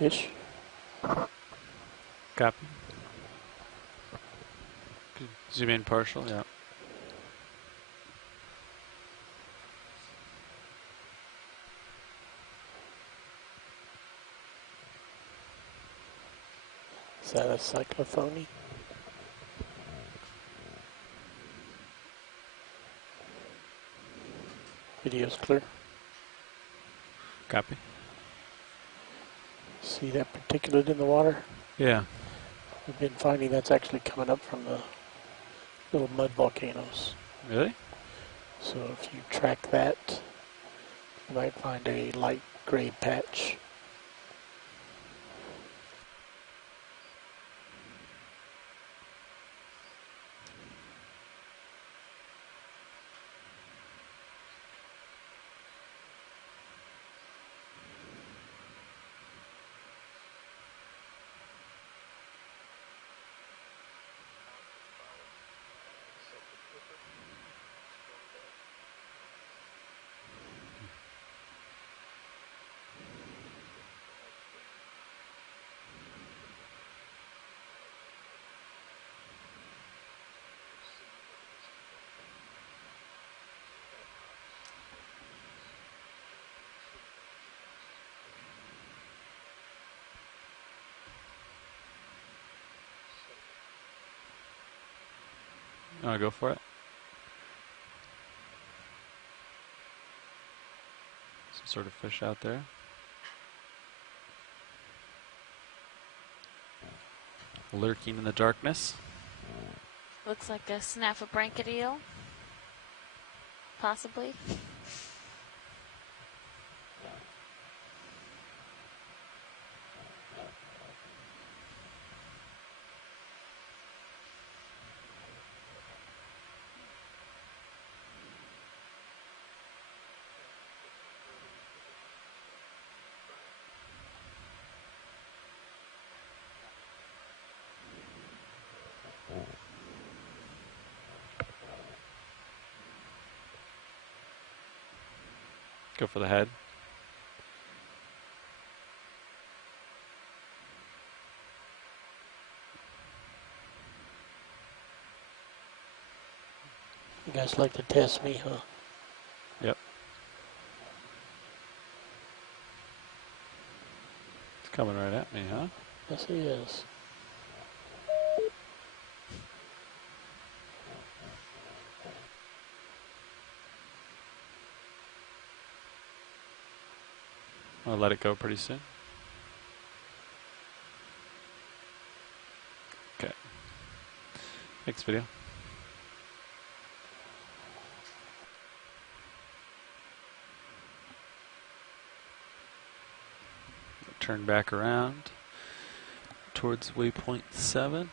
fish. Copy. Zoom in partial, yeah. Is that a cyclophony? Video's clear. Copy. See that particulate in the water? Yeah. We've been finding that's actually coming up from the little mud volcanoes. Really? So if you track that, you might find a light gray patch. You want to go for it? Some sort of fish out there. Lurking in the darkness. Looks like a snaffle-branket eel. Possibly. Go for the head. You guys like to test me, huh? Yep. It's coming right at me, huh? Yes, he is. I'll let it go pretty soon. Okay. Next video. Turn back around towards waypoint 7.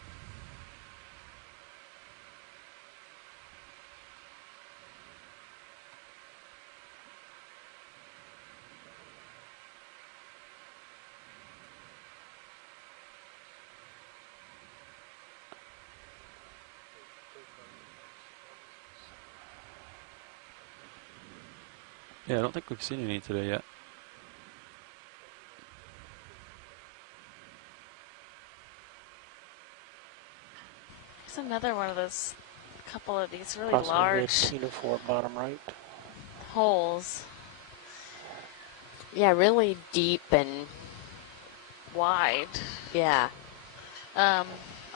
Yeah, I don't think we've seen any today yet. There's another one of those, couple of these really Possibly large for bottom right. holes. Yeah, really deep and Wide. yeah. Yeah,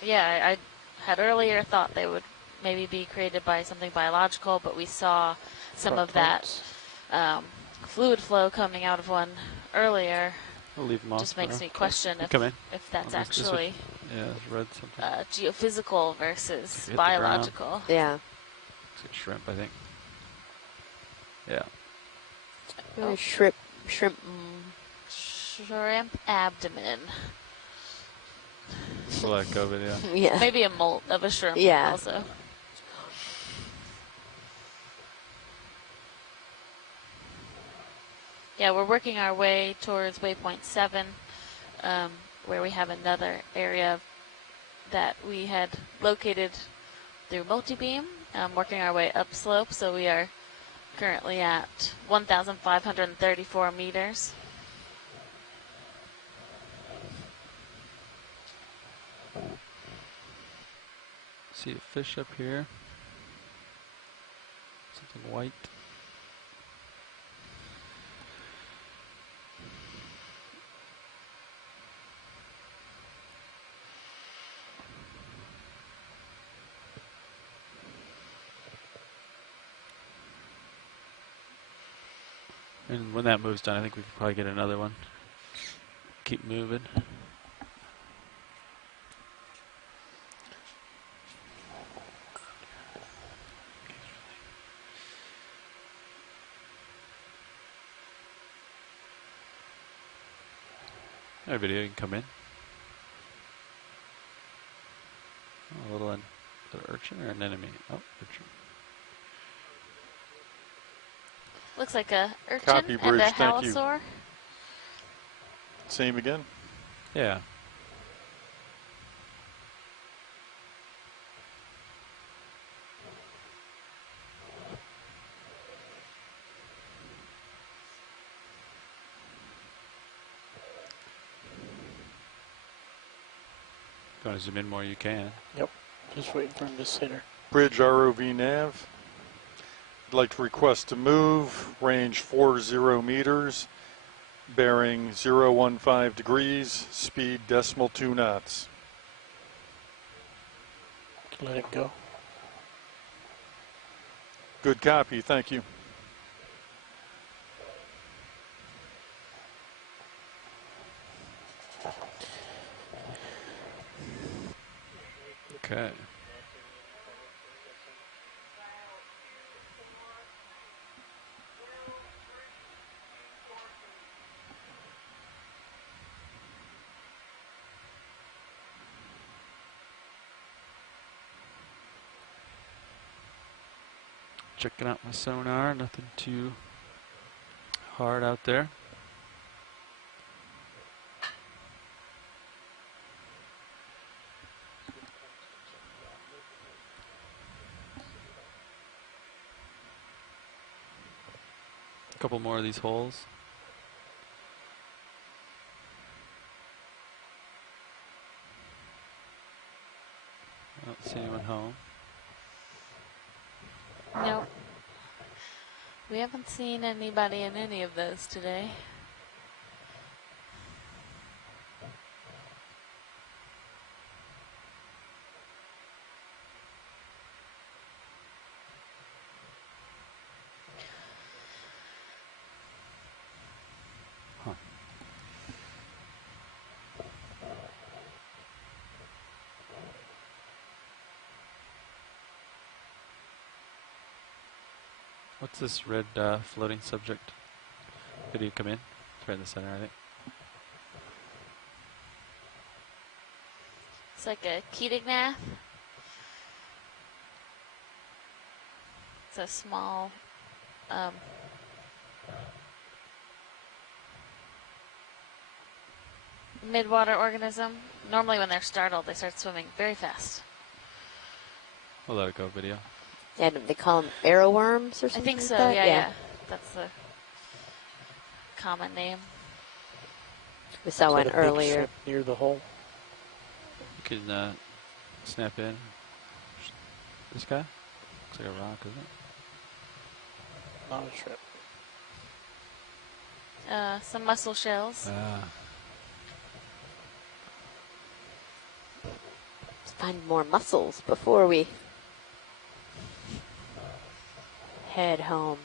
I had earlier thought they would maybe be created by something biological, but we saw some Front of that plates. fluid flow coming out of one earlier. I'll leave them off. Just makes for me now. question You come in. if that's This would- actually yeah, I read something. geophysical versus Hit the ground. biological. Yeah. Looks like shrimp, I think. Yeah. Really shrimp. Shrimp abdomen. We'll let go of it, yeah. Yeah. Maybe a molt of a shrimp Yeah. also. Yeah, we're working our way towards waypoint 7, where we have another area that we had located through multi-beam, working our way upslope. So we are currently at 1,534 meters. See a fish up here. Something white. And when that moves down, I think we could probably get another one. Keep moving. Our video, you can come in. Oh, a little urchin or an enemy? Oh, urchin. Looks like a urchin Copy, and Bridge, a thank you. halosaur. Same again? Yeah. If you want to zoom in more, you can. Yep. Just waiting for him to center. Bridge ROV nav. I'd like to request to move, range 40 meters, bearing 015 degrees, speed 2 knots. Let it go. Good copy, thank you. Okay. Checking out my sonar, nothing too hard out there. A couple more of these holes. I don't see anyone home. Nope. We haven't seen anybody in any of those today. Huh. What's this red floating subject? Did he come in? It's right in the center, I think. It's like a Ketignath. It's a small midwater organism. Normally when they're startled, they start swimming very fast. We'll let it go, video. Yeah, don't they call them arrowworms or something? I think so, like that? yeah. That's the common name. We saw Is one that a big earlier. ship near the hole? You can snap in. This guy? Looks like a rock, isn't it? Not a ship. Some mussel shells. Let's find more mussels before we head home.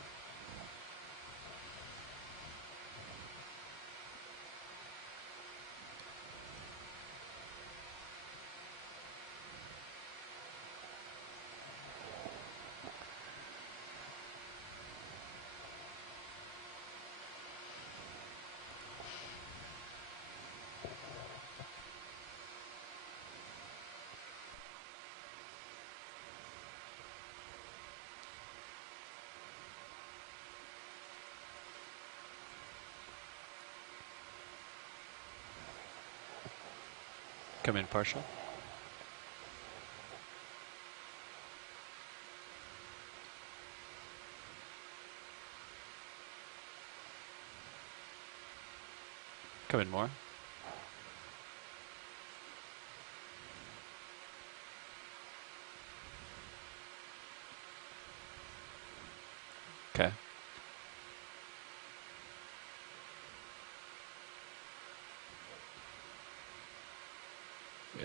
Come in partial. Come in more.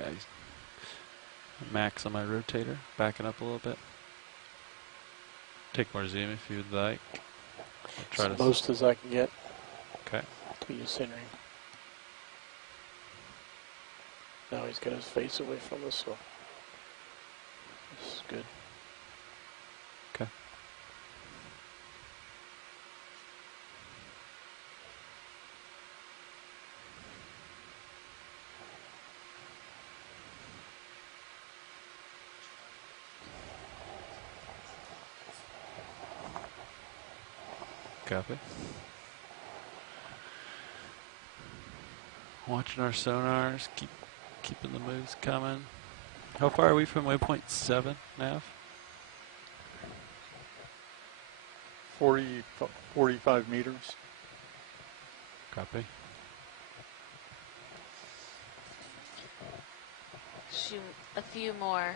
Yeah, max on my rotator, backing up a little bit. Take more zoom if you'd like. I'll try As to most as I can get Okay. to you centering. Now he's got his face away from us, so this is good. Okay. Copy. Watching our sonars, keeping the moves coming. How far are we from waypoint 7, Nav? 45 meters. Copy. Shoot a few more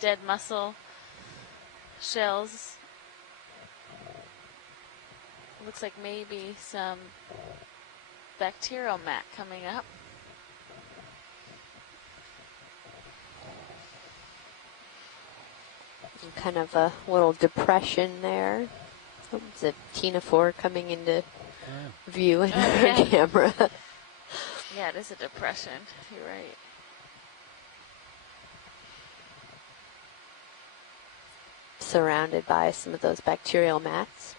dead mussel shells. Looks like maybe some bacterial mat coming up. And kind of a little depression there. Oh, it's a ctenophore coming into view in our yeah. camera. Yeah, it is a depression. You're right. Surrounded by some of those bacterial mats.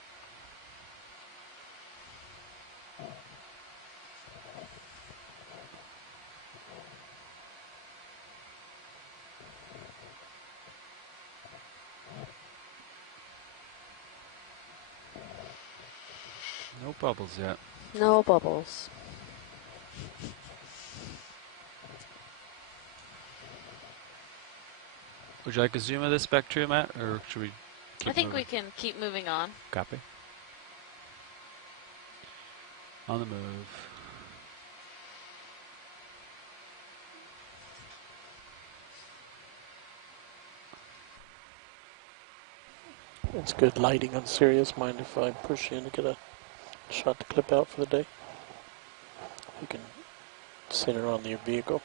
No bubbles yet. No bubbles. Would you like a zoom of this bacteria mat, or should we keep I think moving? we can keep moving on. Copy. On the move. It's good lighting on Sirius. Mind if I push in to get a shot to clip out for the day? You can center on your vehicle.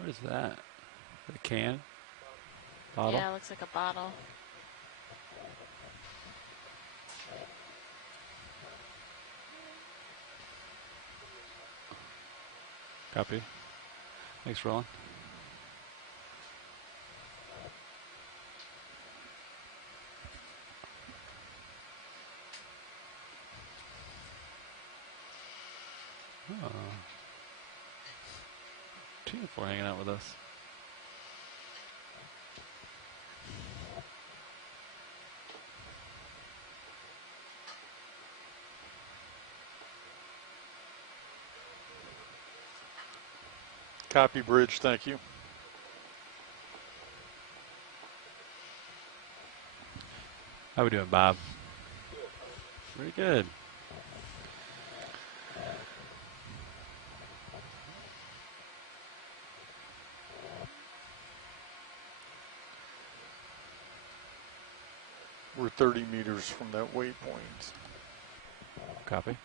What is that? A can? Bottle? Yeah, it looks like a bottle. Copy. Thanks, Roland. Oh. T4 hanging out with us. Copy bridge, thank you. How we doing, Bob? Pretty good. We're 30 meters from that waypoint. Copy. Copy.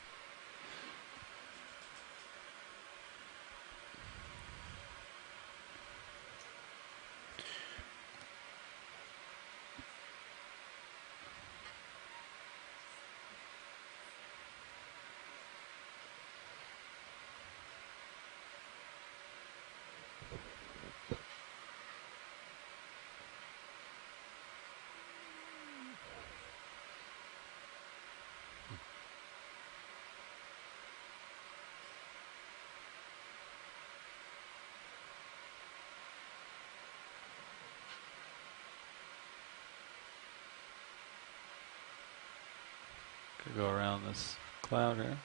this cloud here.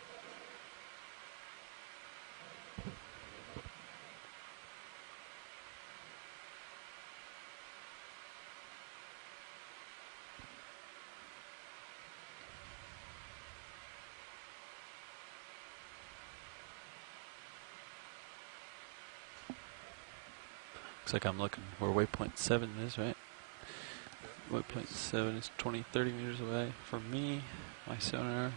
Looks like I'm looking where waypoint 7 is, right? Waypoint 7 is 20, 30 meters away from me, my sonar.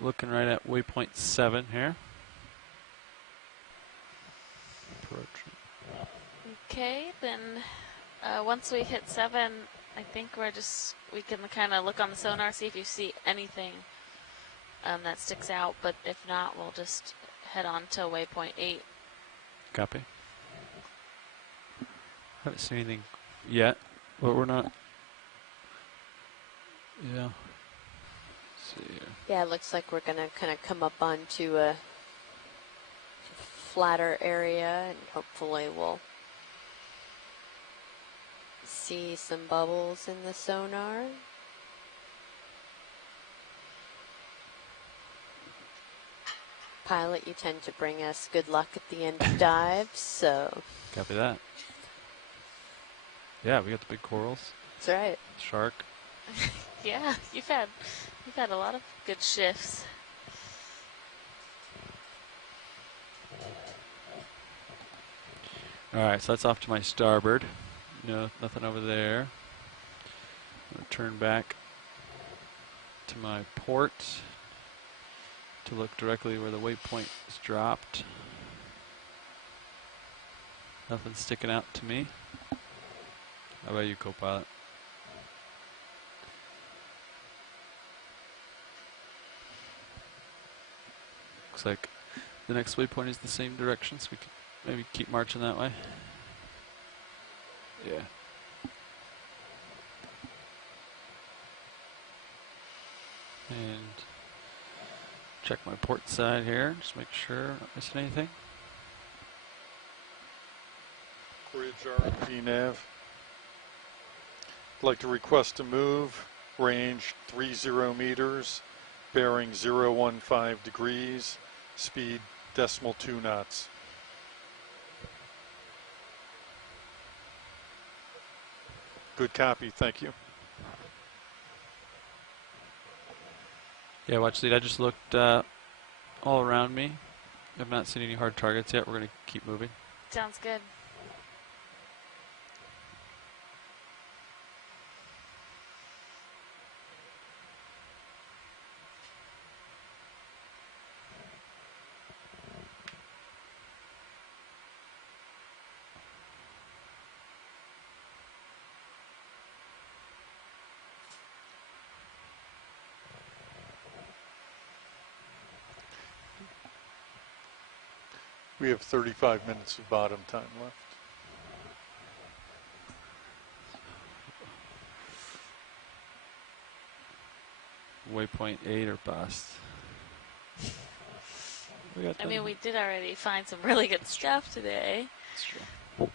Looking right at waypoint 7 here. Approaching. Okay, then once we hit 7, I think we can kind of look on the sonar, see if you see anything that sticks out, but if not, we'll just head on to waypoint 8. Copy. Haven't seen anything yet, but we're not. Yeah. Let's see here. Yeah, it looks like we're going to kind of come up onto a flatter area, and hopefully we'll see some bubbles in the sonar. Pilot, you tend to bring us good luck at the end of dives, so. Copy that. Yeah, we got the big corals. That's right. Shark. Yeah, you've had a lot of good shifts. All right, so that's off to my starboard. No, nothing over there. I'm gonna turn back to my port to look directly where the waypoint is dropped. Nothing sticking out to me. How about you, co-pilot? Looks like the next waypoint is the same direction, so we can maybe keep marching that way. Yeah. And check my port side here, just make sure I'm not missing anything. Bridge ROV nav. I'd like to request a move, range 30 meters, bearing 015 degrees, speed 0.2 knots. Good copy, thank you. Yeah, watch lead. I just looked all around me. I've not seen any hard targets yet. We're going to keep moving. Sounds good. We have 35 minutes of bottom time left. Waypoint 8 or bust. I mean, we did already find some really good stuff today. That's true.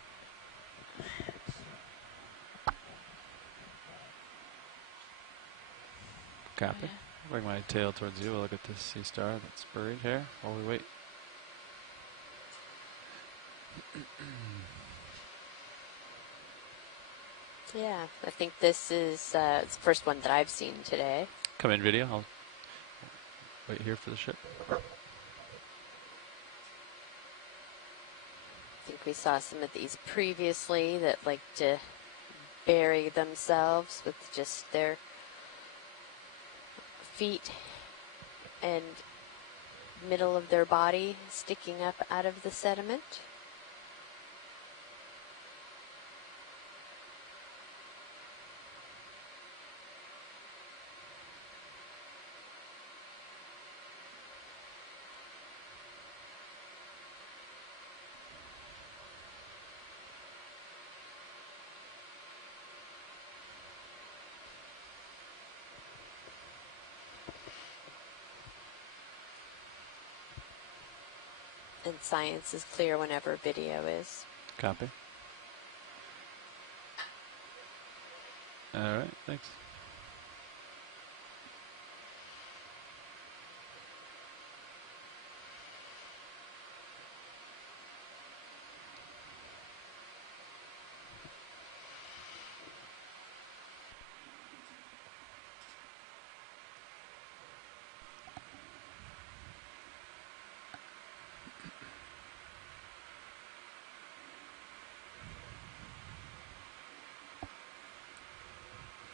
Copy. Yeah. Bring my tail towards you. We'll look at this sea star that's buried here while we wait. Yeah, I think this is it's the first one that I've seen today. Come in video. I'll wait here for the ship. I think we saw some of these previously that like to bury themselves with just their feet and middle of their body sticking up out of the sediment. And science is clear whenever video is. Copy. All right, thanks.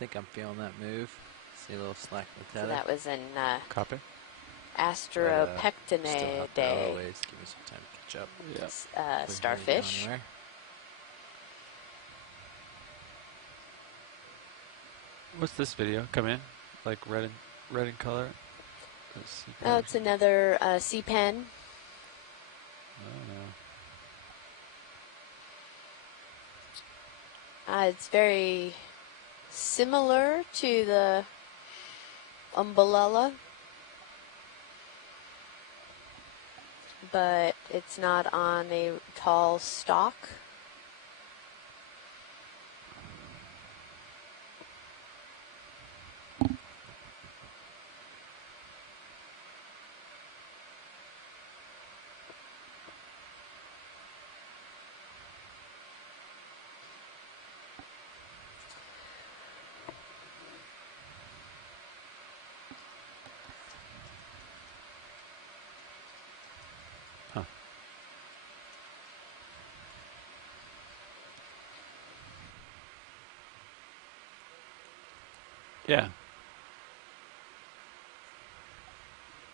think I'm feeling that move. See a little slack in the So tether. that was in Copy. Still Astropectinae have to Day. always give me some time to catch up. Yeah. Before you really go Starfish. anywhere. What's this video? Come in, like red in color. Oh, it's another sea pen. Oh, It's very similar to the umbellella, but it's not on a tall stalk. Huh. Yeah.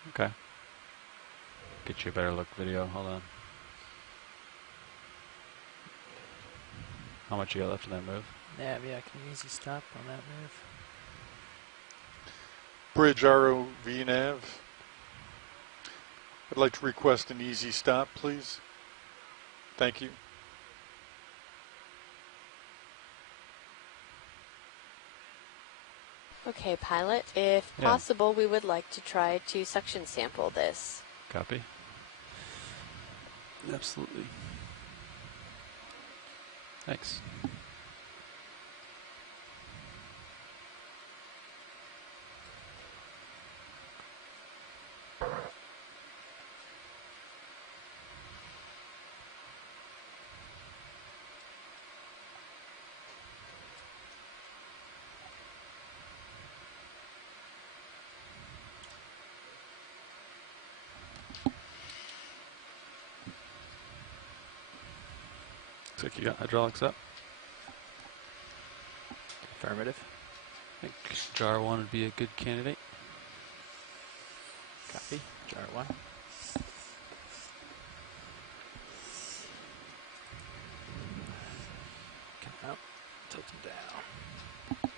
Okay. Get you a better look video. Hold on. How much you got left in that move? Yeah, can you easy stop on that move? Bridge ROV nav. I'd like to request an easy stop, please. Thank you. Okay, pilot, if Yeah. possible, we would like to try to suction sample this. Copy. Absolutely. Thanks. Looks like you got hydraulics up. Affirmative. I think jar 1 would be a good candidate. Copy. Jar 1. Come out. Tilt him down.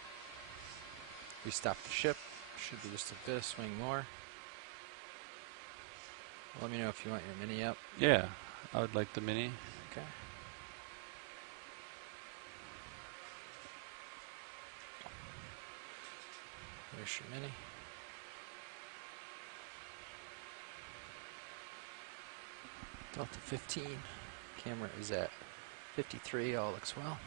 We stop the ship. Should be just a bit of swing more. Let me know if you want your mini up. Yeah, I would like the mini. Okay. There's your mini. Delta 15. Camera is at 53. All looks well.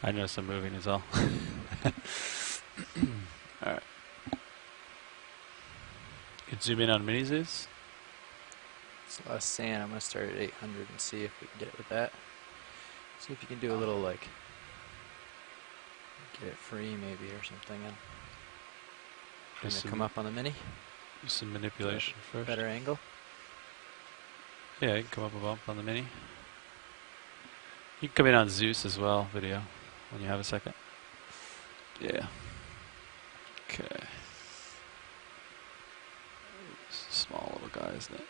I know some moving is all. Alright. Could zoom in on minis is? It's a lot of sand. I'm going to start at 800 and see if we can get it with that. See if you can do a little, like, get it free maybe or something. And Just come up on the mini. Do some manipulation first. Better angle. Yeah, you can come up a bump on the mini. You can come in on Zeus as well, video, when you have a second. Yeah. Okay. Small little guy, isn't it?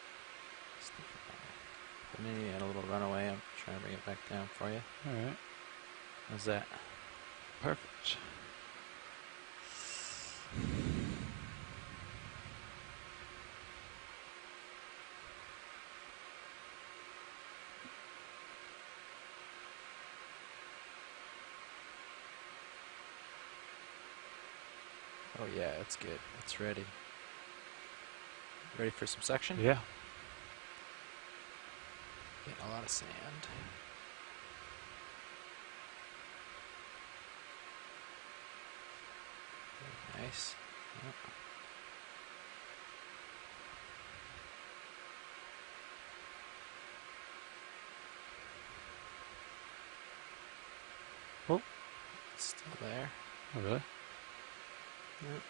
The mini and a little runaway. I'm trying to bring it back down for you. Alright. How's that? Perfect. Oh yeah, it's good. It's ready. Ready for some suction? Yeah. Getting a lot of sand. It's still there. Oh, really? Yep.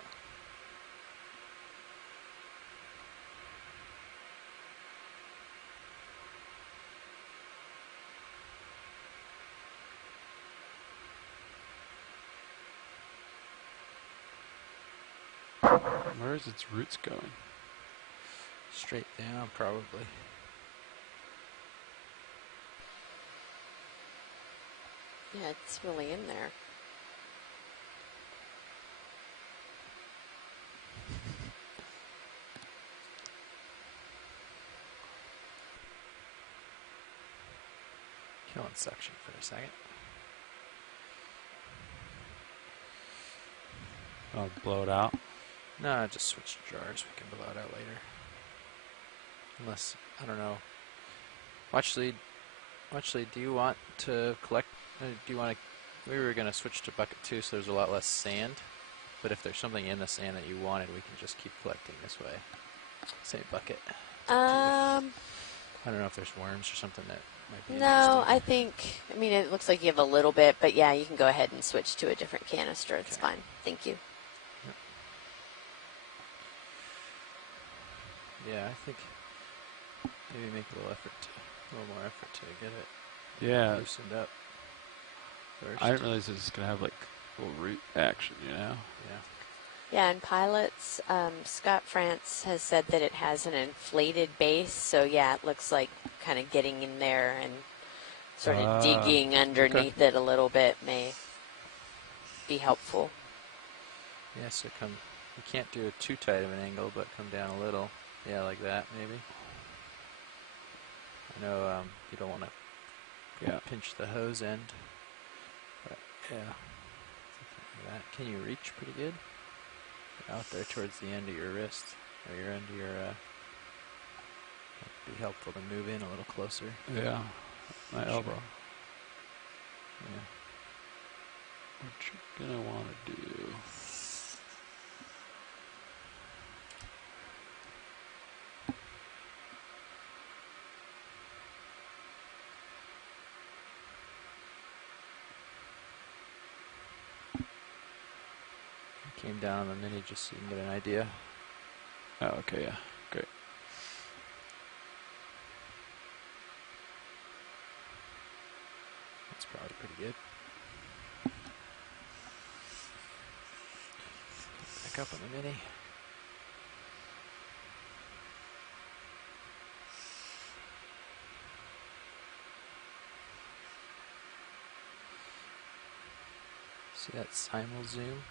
Where is its roots going? Straight down, probably. Yeah, it's really in there. Killing suction for a second. Oh, blow it out. No, just switch jars. We can blow it out later. Unless, I don't know. Actually, do you want to collect? Do you want to? We were going to switch to bucket 2, so there's a lot less sand. But if there's something in the sand that you wanted, we can just keep collecting this way. Same bucket. I don't know if there's worms or something that might be No, interesting. I mean, it looks like you have a little bit, but yeah, you can go ahead and switch to a different canister. It's Okay. fine. Thank you. Yep. Yeah, I think maybe make a little more effort to get it Yeah. loosened up first. I didn't realize it was going to have like a little root action, you know? Yeah. Yeah, and pilots, Scott France has said that it has an inflated base, so yeah, it looks like kind of getting in there and sort of digging underneath it a little bit may be helpful. Yeah, so you can't do it too tight of an angle, but come down a little. Yeah, like that, maybe. I know you don't want to pinch the hose end, but yeah. Something like that. Can you reach pretty good? Out there towards the end of your wrist, or your end of your, it'd be helpful to move in a little closer. Yeah. My Sure. elbow. Yeah. What you're going to want to do. Came down on the mini just so you can get an idea. Oh, okay, yeah. Great. That's probably pretty good. Back up on the mini. See that simul zoom?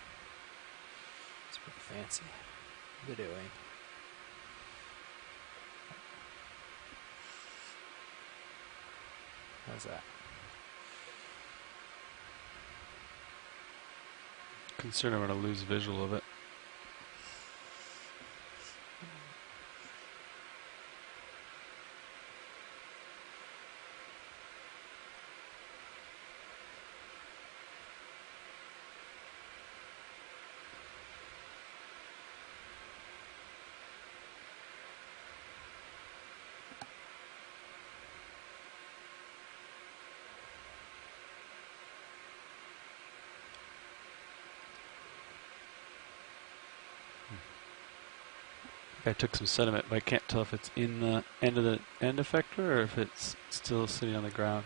It's pretty fancy. Videoing. How's that? Concerned I'm going to lose visual of it. I took some sediment, but I can't tell if it's in the end of the end effector or if it's still sitting on the ground.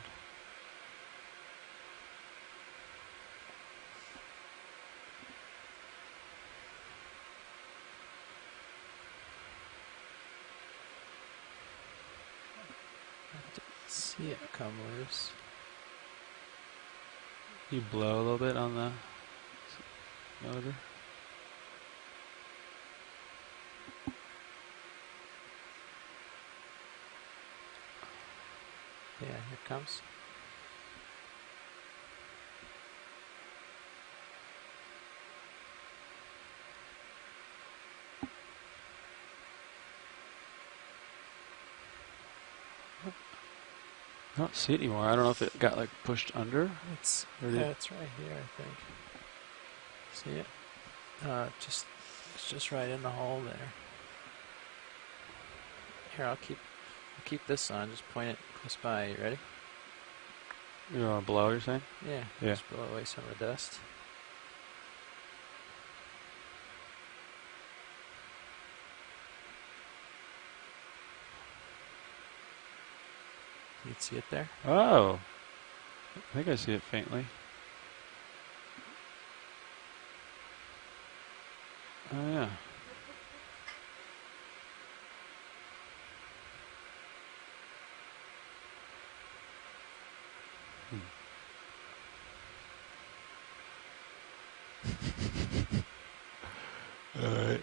See it come loose. You blow a little bit on the motor. Yeah, here it comes. I don't see it anymore. I don't know if it got like pushed under. It's Or did it's right here, I think. See it? It's just right in the hole there. Here, I'll keep this on. Just point it close by. You ready? You want to blow, you're saying? Yeah. Yeah. Just blow away some of the dust. You can see it there? Oh. I think I see it faintly. Oh, yeah. All right.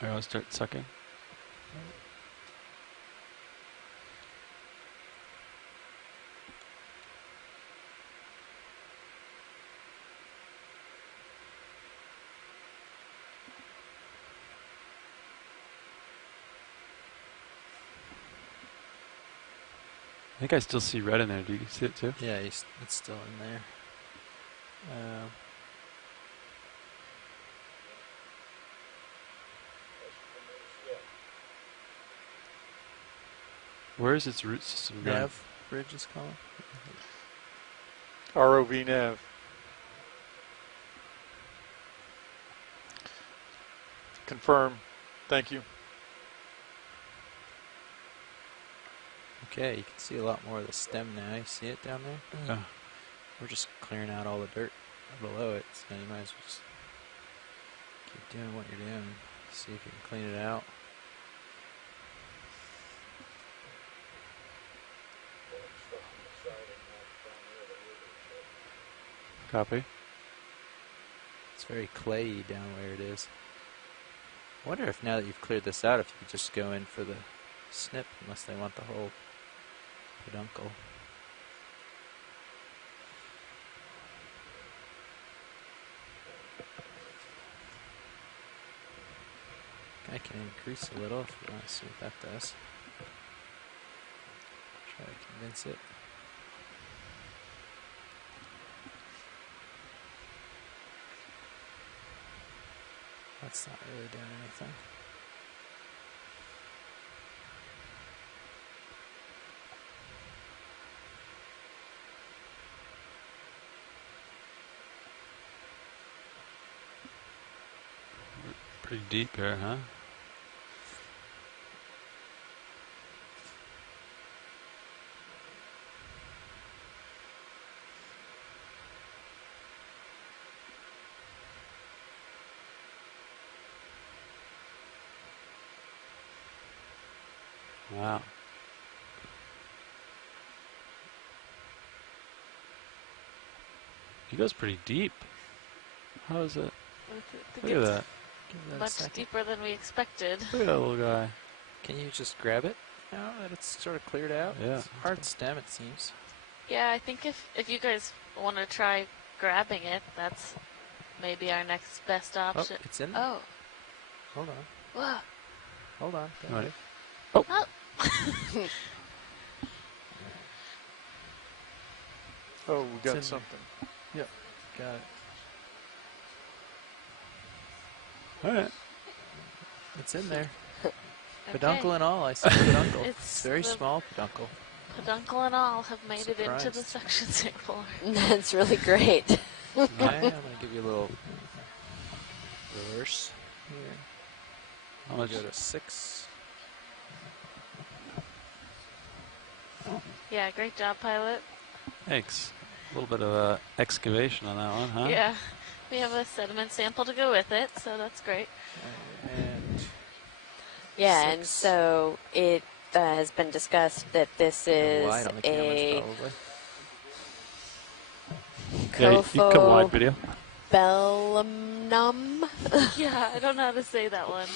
I want to start sucking. I think I still see red in there. Do you see it too? Yeah, it's still in there. Where is its root system going? Nav bridge is calling. ROV nav. Confirm. Thank you. Okay, you can see a lot more of the stem now. You see it down there? Yeah. We're just clearing out all the dirt below it, so you might as well just keep doing what you're doing. See if you can clean it out. Copy. It's very clayey down where it is. I wonder if now that you've cleared this out, if you could just go in for the snip, unless they want the whole peduncle. I can increase a little if you want to see what that does. Try to convince it. That's not really doing anything. Pretty deep here, huh? Wow. He goes pretty deep. How is it? I think Look at it's that. Give that a much second. deeper than we expected. Look at that little guy. Can you just grab it now that it's sort of cleared out? Yeah. It's a hard stem, it seems. Yeah, I think if you guys want to try grabbing it, that's maybe our next best Oh, option. it's in there. Oh, Hold on. whoa. Hold on. Don't Ready? move. Oh. Oh, we It's got in something. Yep. Got it. All right. It's in there. Okay. Peduncle and all. I see peduncle. It's It's very the- small peduncle. Peduncle and all have made it into the Surprised. suction sample. That's really great. Okay, I'm going to give you a little reverse here. How I'm much? going to go to 6. Yeah, great job, pilot. Thanks. A little bit of excavation on that one, huh? Yeah, we have a sediment sample to go with it, so that's great. And Yeah, and 6. so it has been discussed that this is wide on the cameras, a probably. Yeah, you can come wide video. Belumnum. Yeah, I don't know how to say that one.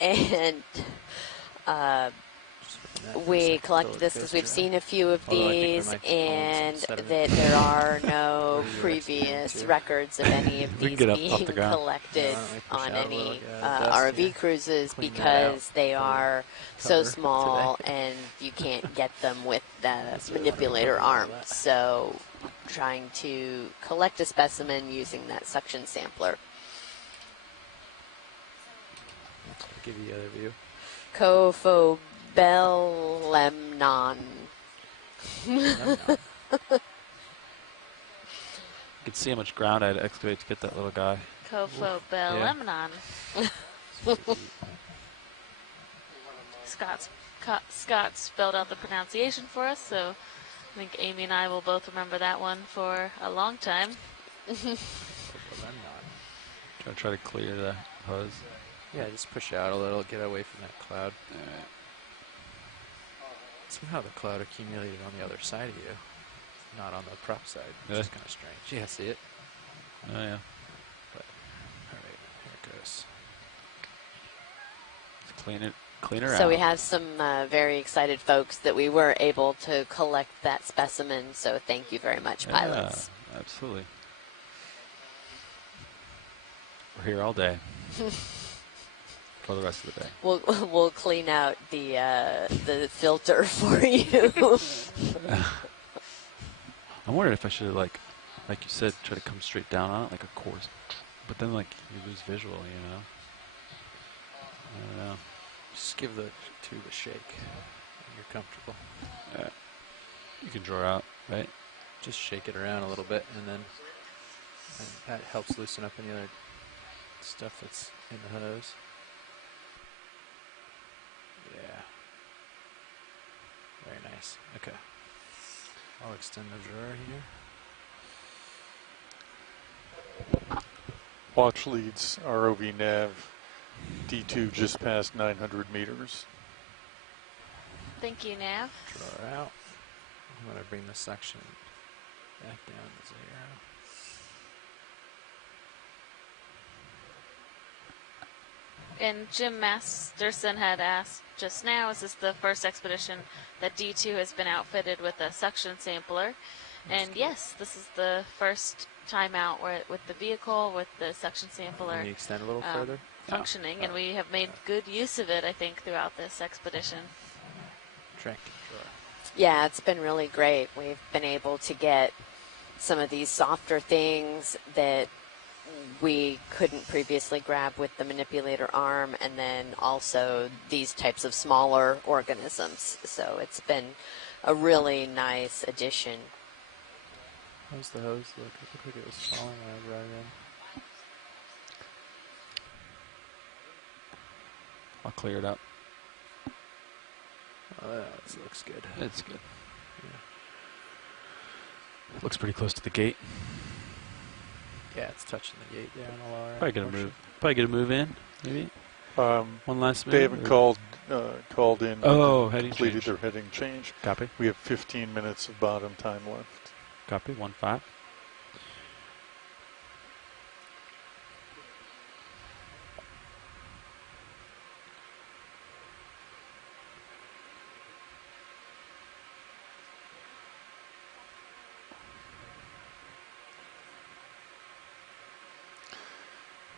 And that for a We second collected till it this goes because we've dry. seen a few of Although I think we these, might own and some sediment. that there are no What are you previous extending to? records of any of We can these get up off being the ground. collected Yeah, why don't we push on out a little, any get out of the dust ROV here. cruises Clean that because out they before we are so cover small today. and you can't get them with the That's what I wanted to manipulator cover all arm. that. So trying to collect a specimen using that suction sampler. I'll give you the other view. Cophobelemnon. You can see how much ground I had to excavate to get that little guy. Cophobelemnon. Scott spelled out the pronunciation for us, so I think Amy and I will both remember that one for a long time. Try to clear the hose. Yeah, just push out a little, get away from that cloud. Alright. Somehow the cloud accumulated on the other side of you, not on the prop side, which is kind of strange. Yeah, see it? Oh yeah. But, all right, here it goes. Let's clean her out. So we have some very excited folks that we were able to collect that specimen. So thank you very much, pilots. Yeah, absolutely. We're here all day. For the rest of the day. We'll clean out the filter for you. I'm wondering if I should like you said, try to come straight down on it like a course, but then like you lose visual, you know. I don't know. Just give the tube a shake when you're comfortable. You can draw out, right? Just shake it around a little bit, and that helps loosen up any other stuff that's in the hose. Yeah. Very nice. Okay. I'll extend the drawer here. Watch leads ROV nav D2 just past 900 meters. Thank you, Nav. Drawer out. I'm going to bring the suction back down to 0. And Jim Masterson had asked just now, is this the first expedition that D2 has been outfitted with a suction sampler? And yes, this is the first time out with the vehicle, with the suction sampler Can you extend a little further? functioning, and we have made good use of it, I think, throughout this expedition. Drawer. Yeah, it's been really great. We've been able to get some of these softer things that we couldn't previously grab with the manipulator arm, and then also these types of smaller organisms. So it's been a really nice addition. How's the hose look? It looked like it was falling when I brought it in. I'll clear it up. Oh, that looks good. It's good. Yeah. Looks pretty close to the gate. Yeah, it's touching the gate there on the lower Probably get a move in, maybe. One last move. They haven't called in. Oh, heading completed change. their heading change. Copy. We have 15 minutes of bottom time left. Copy. 1-5.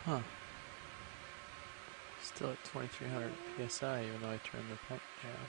Huh. Still at 2,300 PSI, even though I turned the pump down.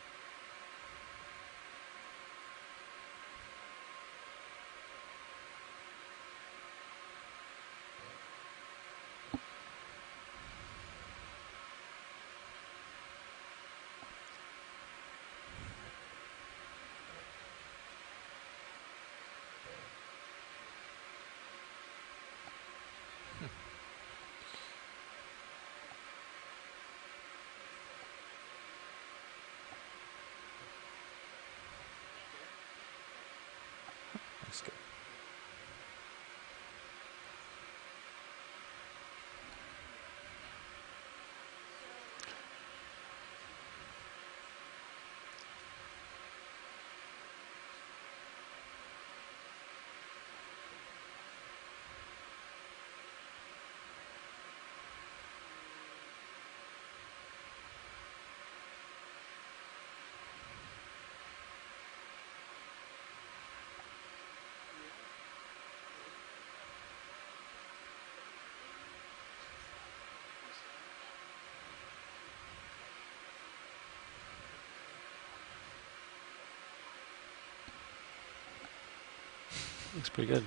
Looks pretty good.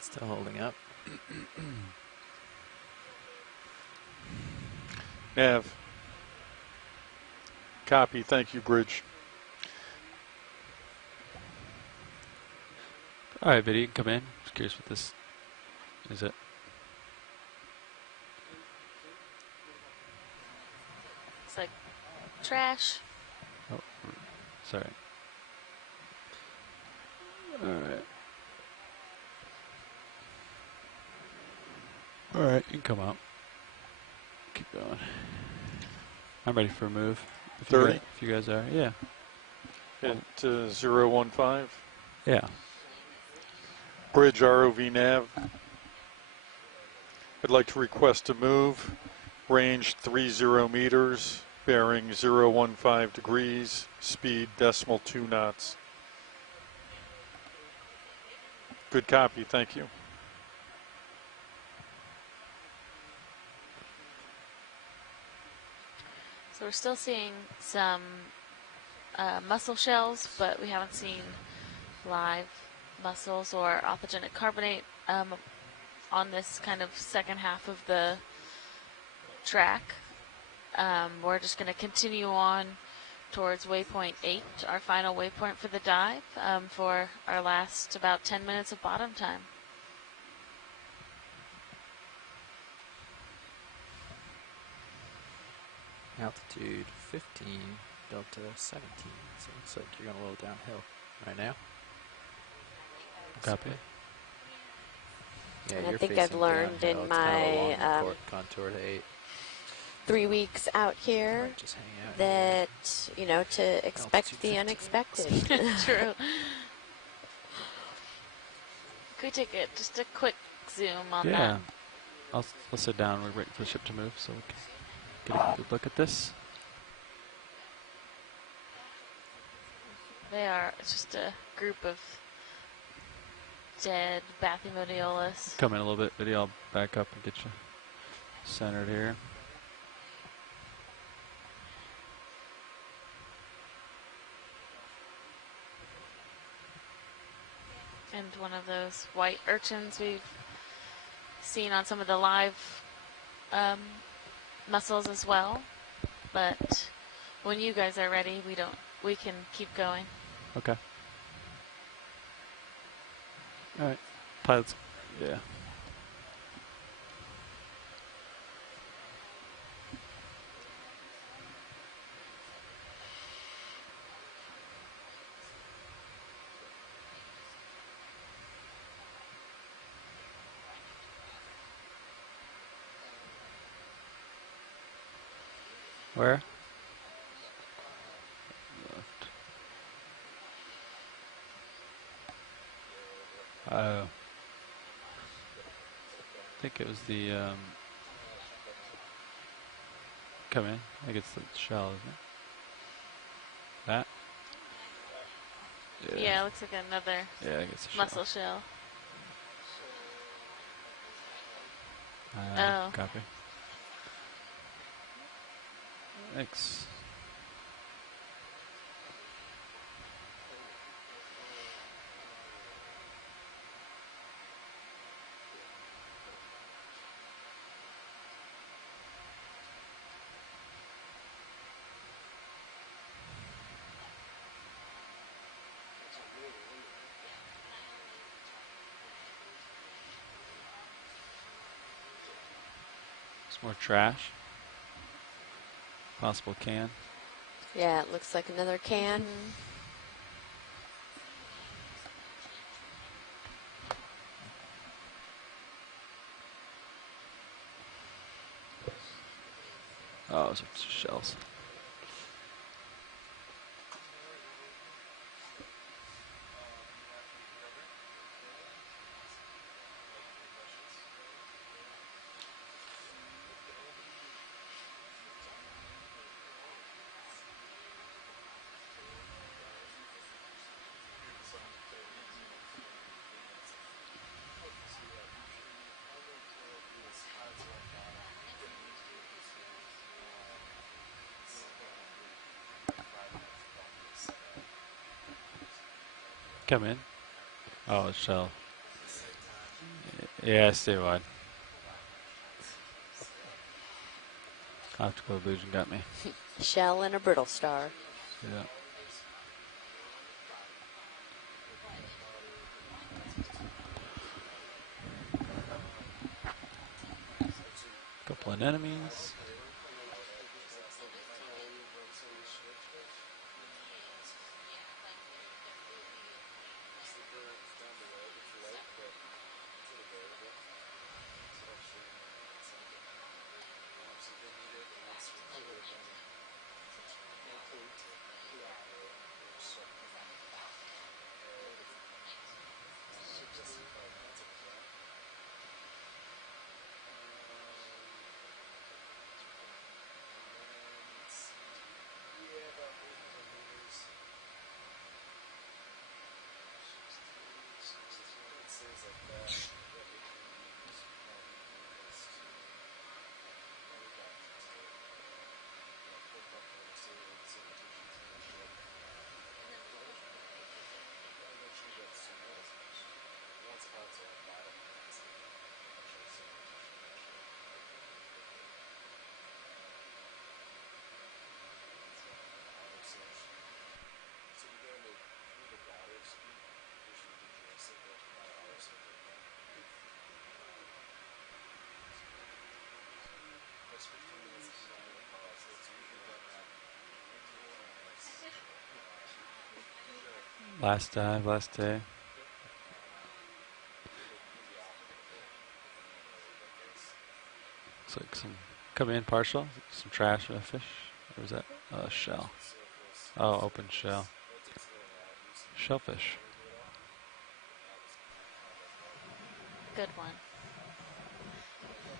Still holding up. Nav. Copy. Thank you, Bridge. All right, Biddy, you can come in. Just curious what this is. It. It's like trash. Oh, sorry. All right. All right, you can come out. Keep going. I'm ready for a move. If 30? If you guys are, yeah. At 015. Yeah. Bridge ROV nav. I'd like to request a move. Range 30 meters. Bearing 015 degrees. Speed decimal 2 knots. Good copy. Thank you. So we're still seeing some mussel shells, but we haven't seen live mussels or alpha-genic carbonate on this kind of second half of the track. We're just going to continue on towards waypoint 8, our final waypoint for the dive, for our last about 10 minutes of bottom time. Altitude 15, delta 17. So it looks like you're going a little downhill right now. Copy. Yeah, And I you're think I've facing learned downhill. in It's kinda my along the contour to 8. 3 weeks out here Might just hang out here. that, you know, to expect Altitude the 15. unexpected. True. Could we take just a quick zoom on Yeah. that? I'll sit down. We're waiting for the ship to move so we can get a good look at this. They are just a group of dead Bathymodiolus. Come in a little bit, Biddy. I'll back up and get you centered here. And one of those white urchins we've seen on some of the live mussels as well. But when you guys are ready, we can keep going. Okay. All right. Pilots. Yeah. Where? Left. I think it was the come in. I think it's the shell, isn't it? That? Yeah, it looks like another Yeah, I think it's a mussel shell. shell. Oh. Copy. Thanks. Some more trash. Possible can. Yeah, it looks like another can. Oh, those are just shells. Come in. Oh, a shell. Yeah, stay wide. Optical illusion got me. Shell and a brittle star. Yeah. Couple of enemies. Last dive, last day. Looks like some coming in partial. Some trash and a fish. Or is that a shell? Oh, open shell. Shellfish. Good one.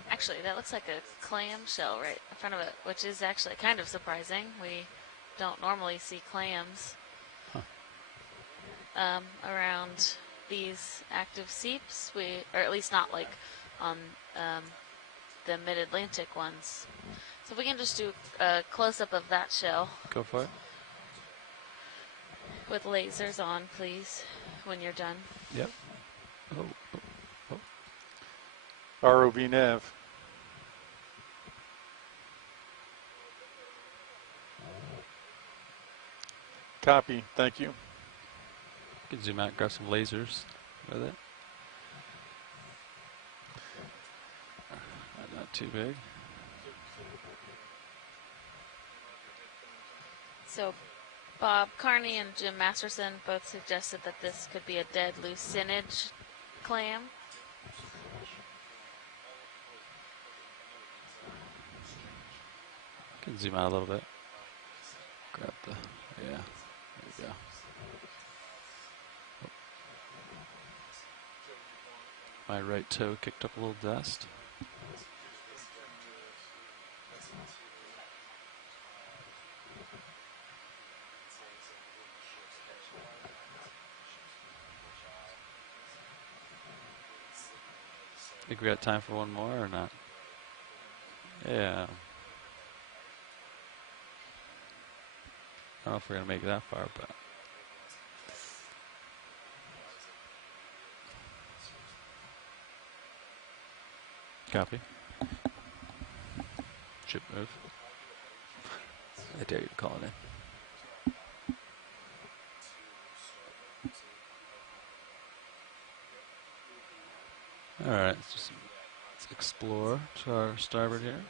Actually, that looks like a clam shell right in front of it, which is actually kind of surprising. We don't normally see clams around these active seeps. Or at least not like on the mid-Atlantic ones. So if we can just do a close-up of that shell Go for it. with lasers on, please, when you're done. Yep. Oh. ROV nav. Copy. Thank you. You can zoom out, grab some lasers with it. Not too big. So Bob Carney and Jim Masterson both suggested that this could be a dead leucinage clam. You can zoom out a little bit. Grab the, yeah, there you go. My right toe kicked up a little dust. Think we got time for one more or not? Yeah. I don't know if we're going to make it that far, but. Copy. Ship move. I dare you to call it in. Alright, let's explore to our starboard here.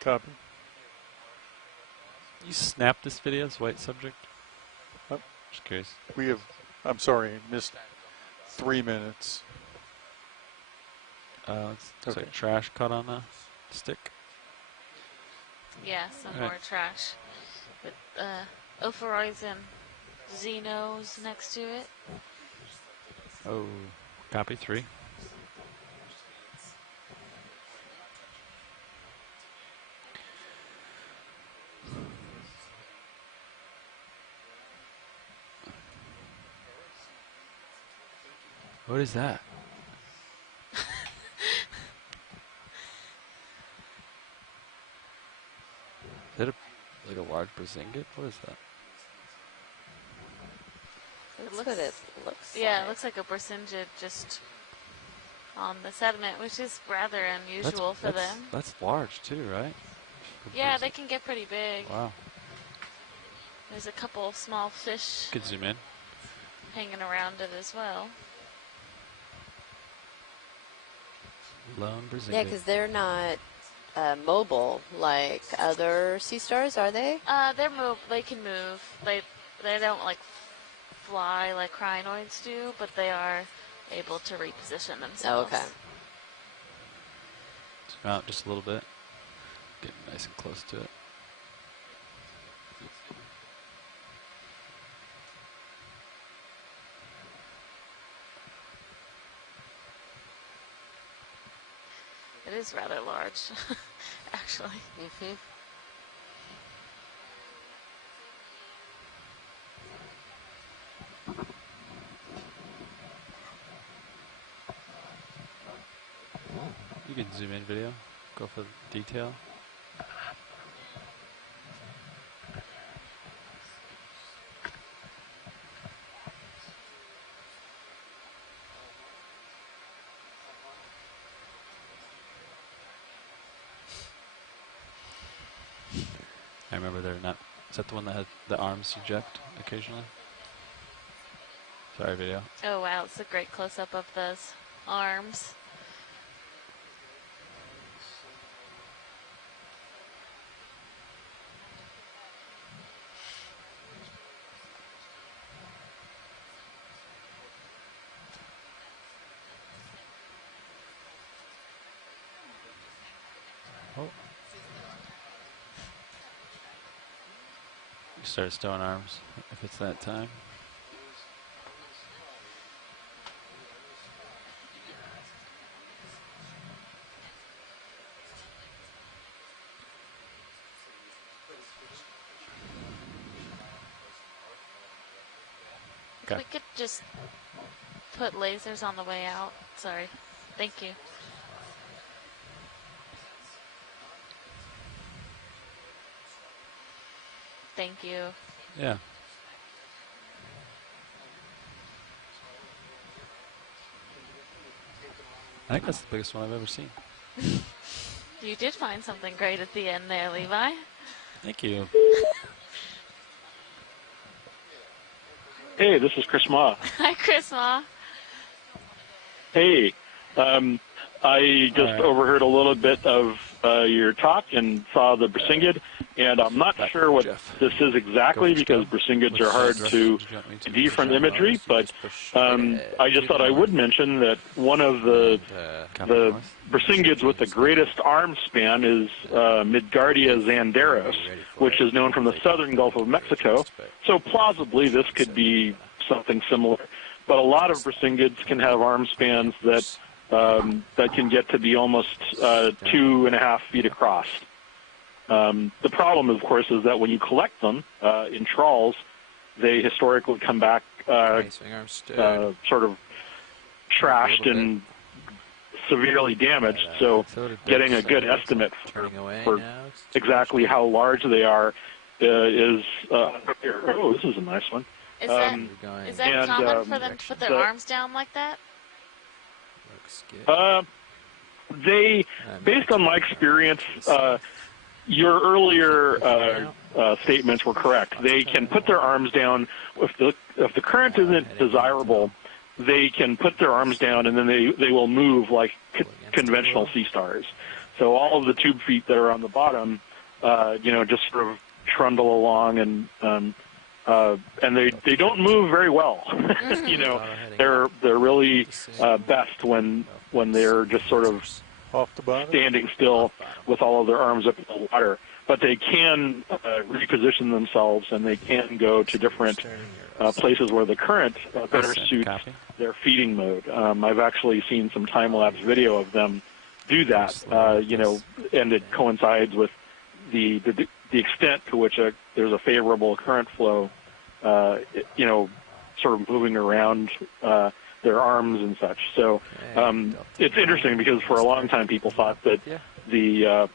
Copy. You snapped this video as white subject? Oh. Just curious. We have, I'm sorry, missed 3 minutes. It's like trash cut on a stick. Yeah, some All right. more trash with Ophiroids and Xenos next to it. Oh, copy 3. What is that? Is that like a large Brazingit? What is that? That's what it looks Yeah, like. it looks like a Brazingit just on the sediment, which is rather unusual for them. That's large too, right? Yeah, they can get pretty big. Wow. There's a couple small fish Could zoom in. hanging around it as well. Lone Brazingit. Yeah, because they're not mobile like other sea stars, are they? They can move. They don't like fly like crinoids do, but they are able to reposition Oh, themselves. okay. Zoom out just a little bit. Getting nice and close to it. It is rather large, actually. Mm-hmm. You can zoom in video. Go for detail. I remember they're not. Is that the one that had the arms eject occasionally? Sorry, video. Oh wow, it's a great close-up of those arms. Oh. You start stowing arms if it's that time. If we could just put lasers on the way out. Sorry. Thank you. Thank you. Yeah. I think that's the biggest one I've ever seen. You did find something great at the end there, Levi. Thank you. Hey, this is Chris Ma. Hi, Chris Ma. Hey, I just overheard a little bit of your talk and saw the Brazingid, and I'm not sure what this is exactly because Brazingids are hard to see from imagery, but I just thought I would mention that one of the Brazingids with the greatest arm span is Midgardia xanderos, which is known from the southern Gulf of Mexico, so plausibly this could be something similar. But a lot of Brazingids can have arm spans that can get to be almost 2.5 feet across. The problem, of course, is that when you collect them in trawls, they historically come back sort of trashed and severely damaged. So getting a good estimate for exactly how large they are is... oh, this is a nice one. Is that common for them to put their arms down like that? They, based on my experience, your earlier statements were correct. They can put their arms down. If the current isn't desirable, they can put their arms down, and then they will move like conventional sea stars. So all of the tube feet that are on the bottom, just sort of trundle along, and they don't move very well. They're really best when they're just sort of off the bottom, standing still with all of their arms up in the water. But they can reposition themselves, and they can go to different places where the current better suits their feeding mode. I've actually seen some time-lapse video of them do that, and it coincides with the extent to which there's a favorable current flow, sort of moving around their arms and such. So it's interesting because for a long time people thought that the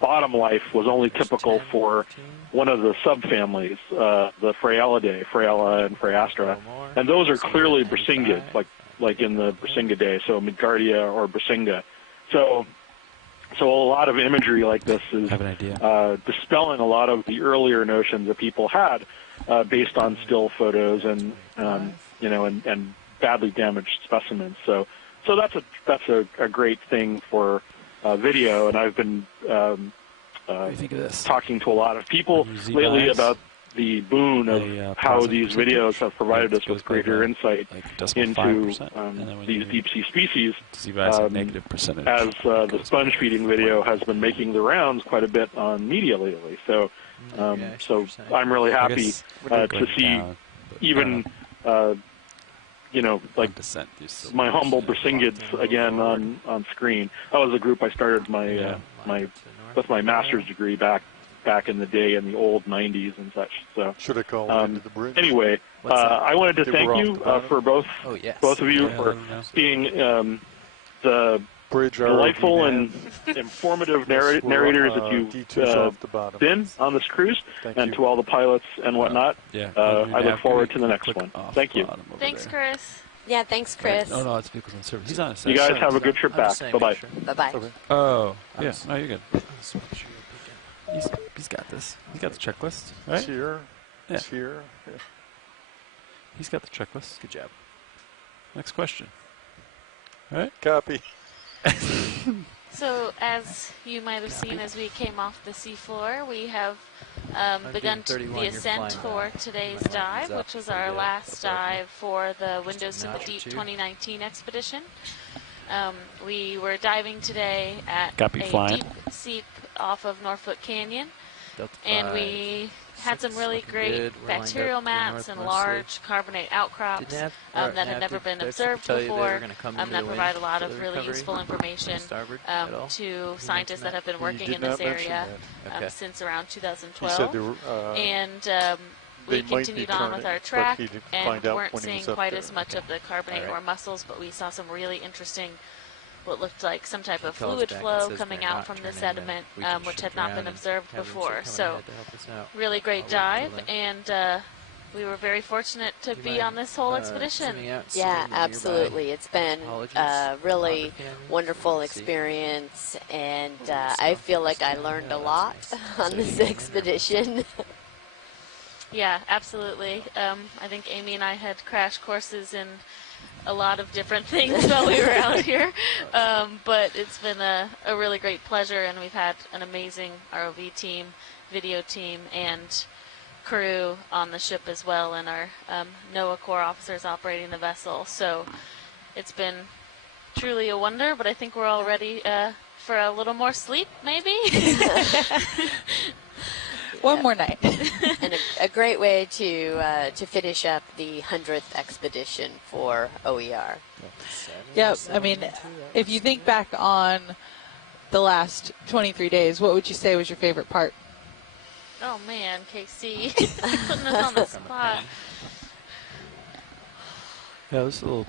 bottom life was only typical for one of the subfamilies, the Phragalidae, Phragala and Phrastra, and those are clearly Brisingids, like in the Brisingidae, so Midgardia or Brisinga. So a lot of imagery like this is dispelling a lot of the earlier notions that people had based on still photos and and badly damaged specimens. So that's a great thing for video, and I've been talking to a lot of people lately about the boon of how these videos have provided us with greater insight into these deep-sea species, as the sponge feeding video has been making the rounds quite a bit on media lately. So I'm really happy to see even like my humble Brisingids again on screen. That was a group I started with my master's degree back in the day in the old 90s and such. So should have called into the bridge. Anyway, I wanted to thank you for both of you for being the delightful and informative narrators that you've been on this cruise, and to all the pilots and whatnot. I look forward to the next one. Thank you. Thanks, Chris. Yeah, thanks, Chris. No, it's because on service. He's on a You guys have a good trip back. Bye-bye. Bye-bye. Oh, yeah. No, you're good. He's got this. He's got the checklist, right? It's here. Yeah. It's here. Yeah. He's got the checklist. Good job. Next question. All right. Copy. So, as you might have seen as we came off the seafloor, we have begun the ascent for today's dive, which was our last dive for the Windows to the Deep 2019 expedition. We were diving today at a deep seep off of Norfolk Canyon, and we had some really great bacterial mats and large carbonate outcrops that had never been observed before, that provide a lot of really useful information to scientists that have been working in this area since around 2012. And we continued on with our track and weren't seeing quite as much of the carbonate or mussels, but we saw some really interesting, what looked like some type of fluid flow coming out from the sediment, which had not been observed before. So really great dive, and we were very fortunate to be on this whole expedition. Yeah, absolutely. It's been a really wonderful experience, and I feel like I learned a lot on this expedition. Yeah, absolutely. I think Amy and I had crash courses in a lot of different things while we were out here, but it's been a really great pleasure, and we've had an amazing ROV team, video team, and crew on the ship as well, and our NOAA Corps officers operating the vessel. So it's been truly a wonder, but I think we're all ready for a little more sleep, maybe? One more night. And a great way to finish up the 100th expedition for OER. Yep. I mean, if you think back on the last 23 days, what would you say was your favorite part? Oh, man, KC. Putting us on the spot. Yeah, it was a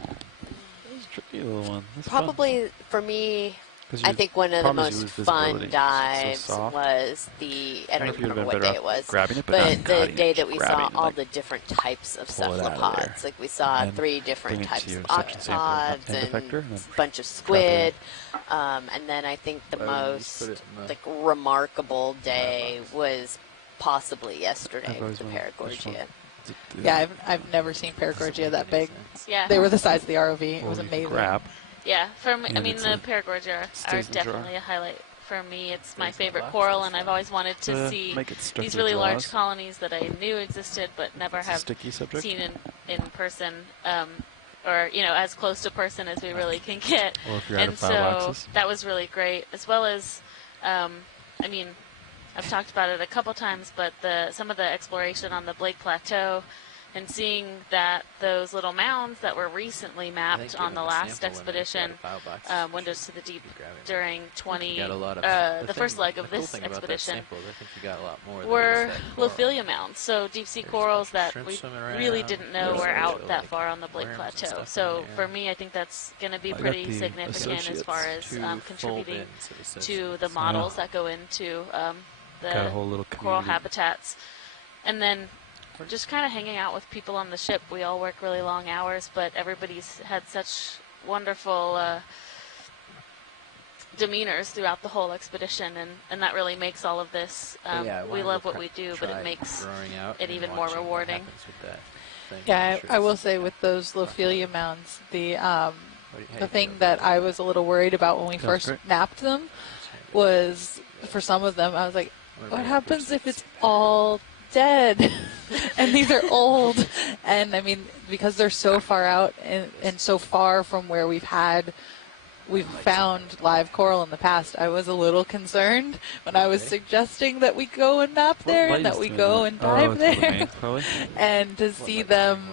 tricky little one. Probably, for me, I think one of the most fun dives was I don't even remember what day it was, but the day that we saw all the different types of cephalopods. Like we saw 3 different types of octopods and a bunch of squid. And then I think the most remarkable day was possibly yesterday with the Paragorgia. Yeah, I've never seen Paragorgia that big. Yeah. They were the size of the ROV. It was amazing. Yeah, for me, I mean, the Paragorgia are definitely a highlight for me. It's my favorite coral, and I've always wanted to see these really large colonies that I knew existed but never have seen in person, or, as close to person as we really can get. And so that was really great, as well as, I mean, I've talked about it a couple times, but some of the exploration on the Blake Plateau and seeing that those little mounds that were recently mapped on the last expedition, Windows to the Deep, during the first leg of this expedition, were Lophilia mounds, so deep sea corals that we really didn't know were out that far on the Blake Plateau. So for me, I think that's going to be pretty significant as far as contributing to the models that go into the coral habitats. And then just kind of hanging out with people on the ship. We all work really long hours, but everybody's had such wonderful demeanors throughout the whole expedition, and that really makes all of this, we love what we do, but it makes it even more rewarding. Yeah, I will say with those Lophilia mounds, the thing that I was a little worried about when we first mapped them was, for some of them, I was like, what happens if it's all dead? And these are old, and I mean, because they're so far out and so far from where we've found live coral in the past, I was a little concerned when I was suggesting that we go and map there and that we go and dive there. And to see them,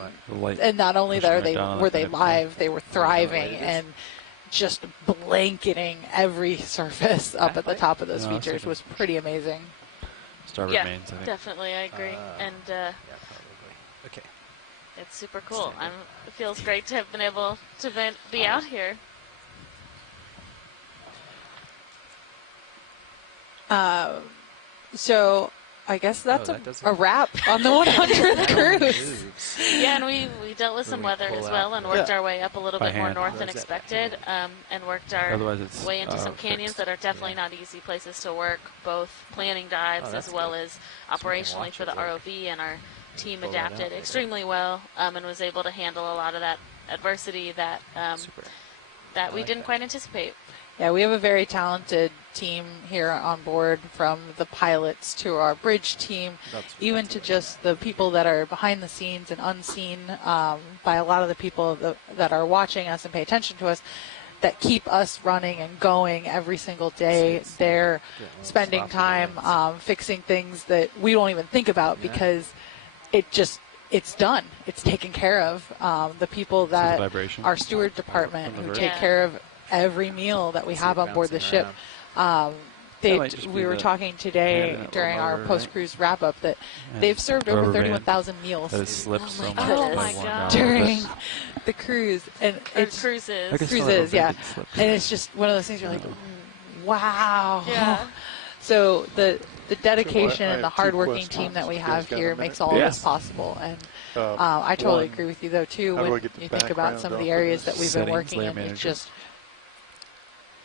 and not only were they live, they were thriving and just blanketing every surface up at the top of those features was pretty amazing. Starboard mains, I think. Definitely, I agree. And okay, it's super cool. It feels great to have been able to be out here. So I guess that's a wrap on the 100th cruise. Yeah, and we dealt with some weather as well and worked our way up a little bit more north than expected, and worked our way into some canyons that are definitely not easy places to work, both planning dives as well as operationally for the ROV, and our team adapted extremely well and was able to handle a lot of that adversity that we didn't quite anticipate. Yeah, we have a very talented team here on board, from the pilots to our bridge team, even to just the people that are behind the scenes and unseen by a lot of the people that are watching us and pay attention to us, that keep us running and going every single day. They're spending time fixing things that we don't even think about because it's done. It's taken care of. The people that our steward department who take care of every meal that we have on board the ship. We were talking today during our post-cruise wrap-up that they've served over 31,000 meals during the cruise. And it's cruises, yeah. And it's just one of those things you're like, wow. Yeah. So the dedication and the hardworking team that we have here makes all of this possible. And I totally agree with you, though, too, when you think about some of the areas that we've been working in. It's just...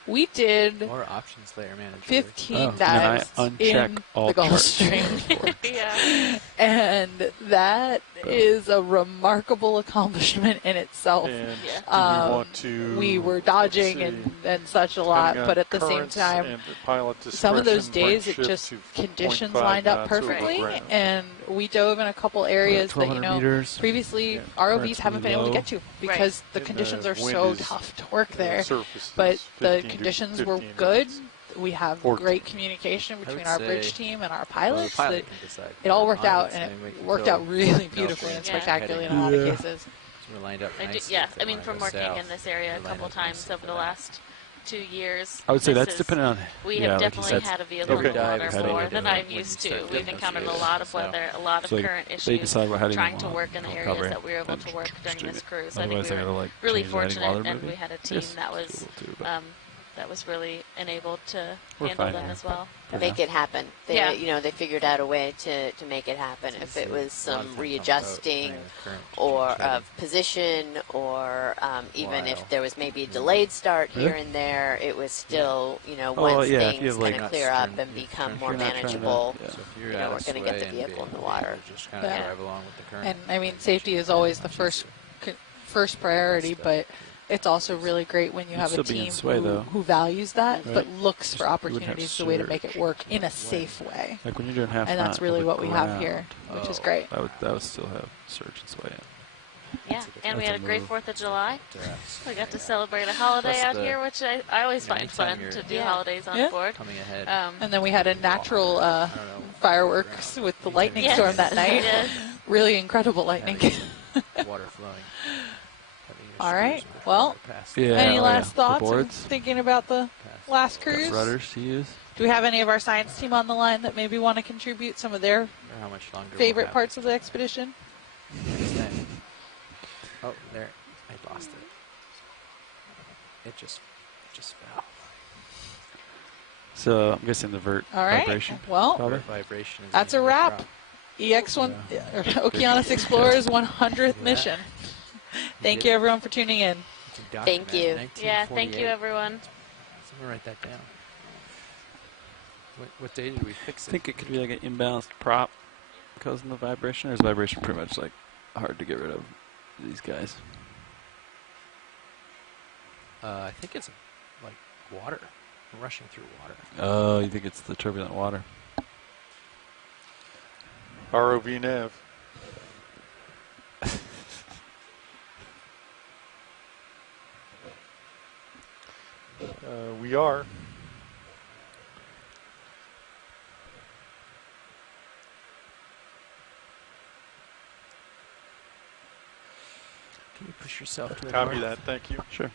We did more options layer manager. 15 dives in the Gulf Stream. And that is a remarkable accomplishment in itself. We were dodging and such a lot, but at the same time, some of those days conditions lined up perfectly, and we dove in a couple areas that, previously ROVs haven't been able to get to because the conditions are so tough to work there. But the conditions were good. We have great communication between our bridge team and our pilots. It all worked out, and it worked out really beautifully and spectacularly in a lot of cases. I mean, from working in this area a couple times over the last 2 years, I would say that's dependent on. We have definitely had a vehicle in the water more than I'm used to. We've encountered a lot of weather, a lot of current issues, trying to work in the areas that we were able to work during this cruise. I think we were really fortunate, and we had a team that was really enabled to handle them as well. Make it happen. They figured out a way to make it happen. If it was some readjusting or of position, or even if there was maybe a delayed start here and there, it was still, once things kind of clear up and become more manageable, we're going to get the vehicle in the water. And I mean, safety is always the first priority, but it's also really great when you have a team who values that, but looks for opportunities, the way to make it work in a safe way. Like when you're doing half, and that's really what we have here, which is great. That would still have surge and sway in. Yeah, and we had a great 4th of July. We got to celebrate a holiday out here, which I always find fun to do holidays on board. And then we had a natural fireworks with the lightning storm that night. really incredible lightning. Water flowing. All right. Well, yeah, any last thoughts? Or boards. thinking about the last cruise? Rudders to use. Do we have any of our science team on the line that maybe want to contribute some of their favorite parts of the expedition? Oh, there. I lost it. It just fell. So I'm guessing the vert vibration. Well, vibration is that's a wrap. EX1 Okeanos Explorer's 100th mission. Thank you, everyone, for tuning in. Thank you. Yeah, thank you, everyone. Someone write that down. What day did we fix it? I think it could be like an imbalanced prop causing the vibration, or is vibration pretty much like hard to get rid of these guys? I think it's like water. Rushing through water. Oh, you think it's the turbulent water? ROV nav. We are. Can you push yourself to the Copy that. Thank you. Sure.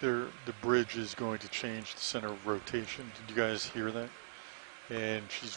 The bridge is going to change the center of rotation. Did you guys hear that? And she's